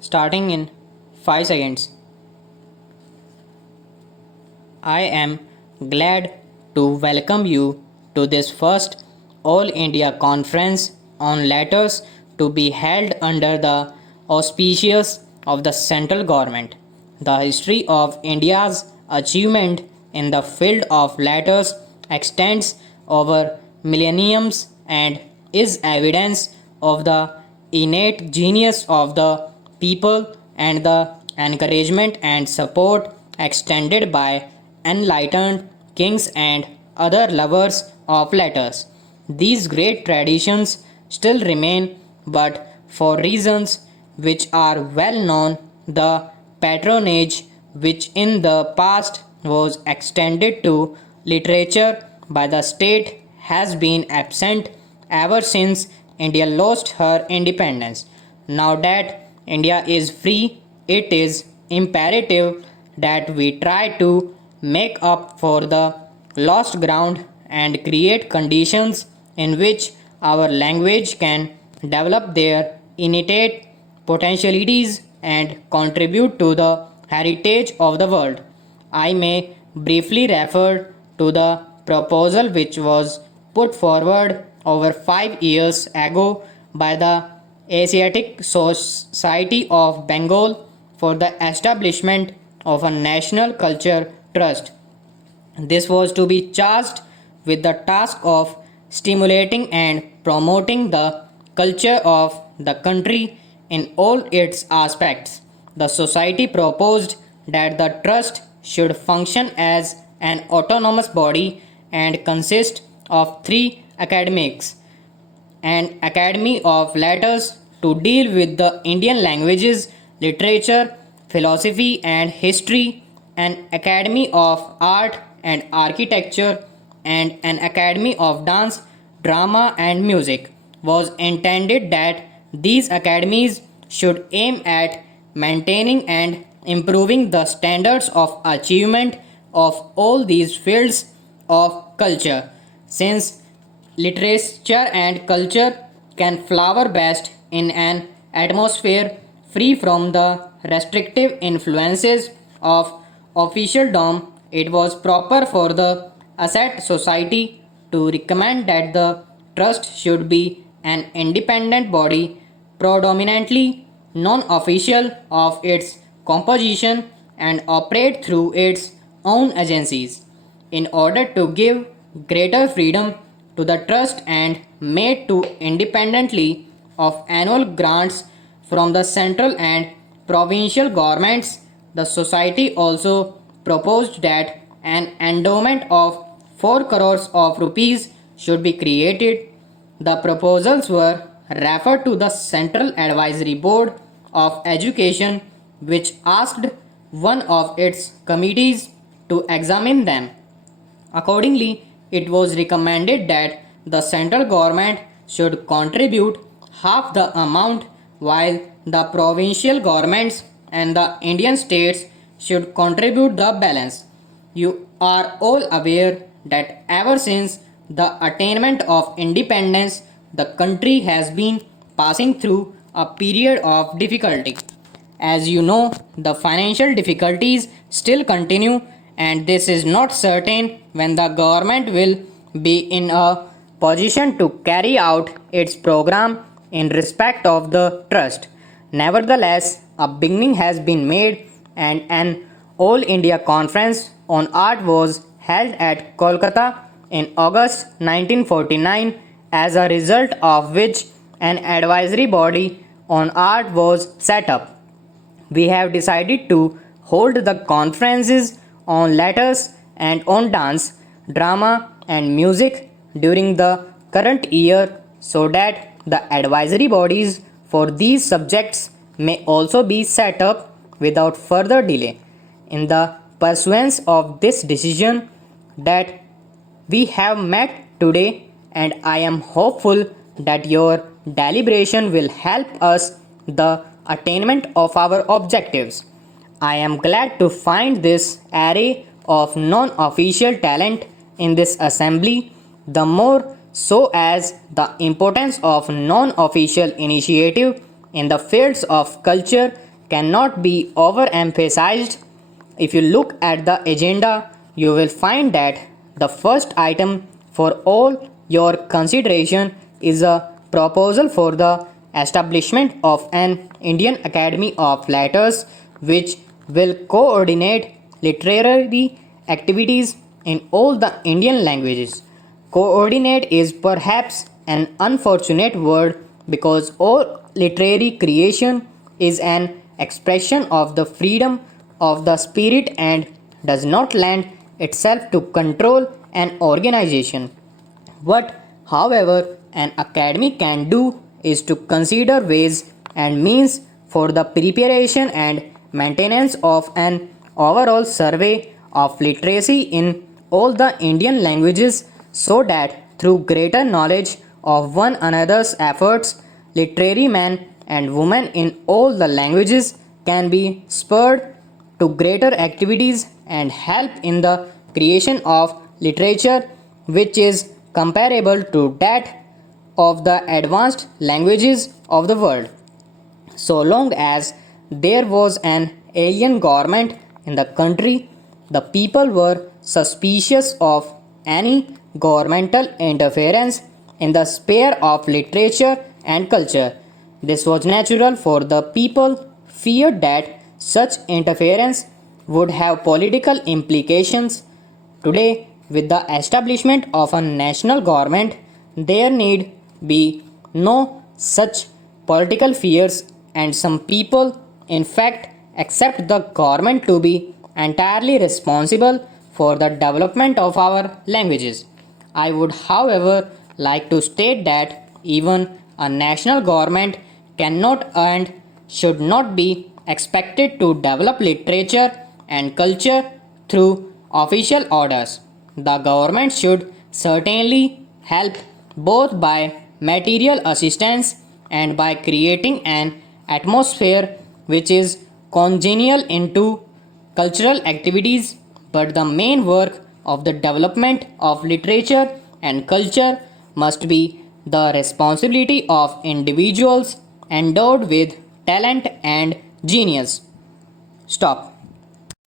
Starting in 5 seconds. I am glad to welcome you to this first All India Conference on Letters to be held under the auspices of the central government. The history of India's achievement in the field of letters extends over millenniums and is evidence of the innate genius of the people and the encouragement and support extended by enlightened kings and other lovers of letters. These great traditions still remain, but for reasons which are well known, the patronage which in the past was extended to literature by the state has been absent ever since India lost her independence. Now that India is free, it is imperative that we try to make up for the lost ground and create conditions in which our language can develop their innate potentialities and contribute to the heritage of the world. I may briefly refer to the proposal which was put forward over 5 years ago by the Asiatic Society of Bengal for the establishment of a national culture trust. This was to be charged with the task of stimulating and promoting the culture of the country in all its aspects. The society proposed that the trust should function as an autonomous body and consist of three academics: an Academy of Letters to deal with the Indian languages, literature, philosophy, and history, an Academy of Art and Architecture, and an Academy of Dance, Drama, and Music. Was intended that these academies should aim at maintaining and improving the standards of achievement of all these fields of culture, since literature and culture can flower best in an atmosphere free from the restrictive influences of officialdom. It was proper for the Asset Society to recommend that the trust should be an independent body, predominantly non official of its composition, and operate through its own agencies. In order to give greater freedom to the trust and made to independently of annual grants from the central and provincial governments, the society also proposed that an endowment of 4 crores of rupees should be created. The proposals were referred to the Central Advisory Board of Education, which asked one of its committees to examine them. Accordingly, it was recommended that the central government should contribute half the amount while the provincial governments and the Indian states should contribute the balance. You are all aware that ever since the attainment of independence, the country has been passing through a period of difficulty. As you know, the financial difficulties still continue, and this is not certain when the government will be in a position to carry out its program in respect of the trust. Nevertheless, a beginning has been made, and an All India Conference on Art was held at Kolkata in August 1949, as a result of which an advisory body on art was set up. We have decided to hold the conferences on letters and on dance, drama, and music during the current year so that the advisory bodies for these subjects may also be set up without further delay. In the pursuance of this decision that we have met today, and I am hopeful that your deliberation will help us the attainment of our objectives. I am glad to find this array of non official talent in this assembly, the more so as the importance of non official initiative in the fields of culture cannot be overemphasized. If you look at the agenda, you will find that the first item for all your consideration is a proposal for the establishment of an Indian Academy of Letters which will coordinate literary activities in all the Indian languages. Coordinate is perhaps an unfortunate word because all literary creation is an expression of the freedom of the spirit and does not lend itself to control an organization. What, however, an academy can do is to consider ways and means for the preparation and maintenance of an overall survey of literacy in all the Indian languages so that through greater knowledge of one another's efforts, literary men and women in all the languages can be spurred to greater activities and help in the creation of literature which is comparable to that of the advanced languages of the world. So long as there was an alien government in the country, the people were suspicious of any governmental interference in the sphere of literature and culture. This was natural, for the people feared that such interference would have political implications. Today, with the establishment of a national government, there need be no such political fears, and some people, in fact, accept the government to be entirely responsible for the development of our languages. I would, however, like to state that even a national government cannot and should not be expected to develop literature and culture through official orders. The government should certainly help both by material assistance and by creating an atmosphere which is congenial into cultural activities, but the main work of the development of literature and culture must be the responsibility of individuals endowed with talent and genius. Stop.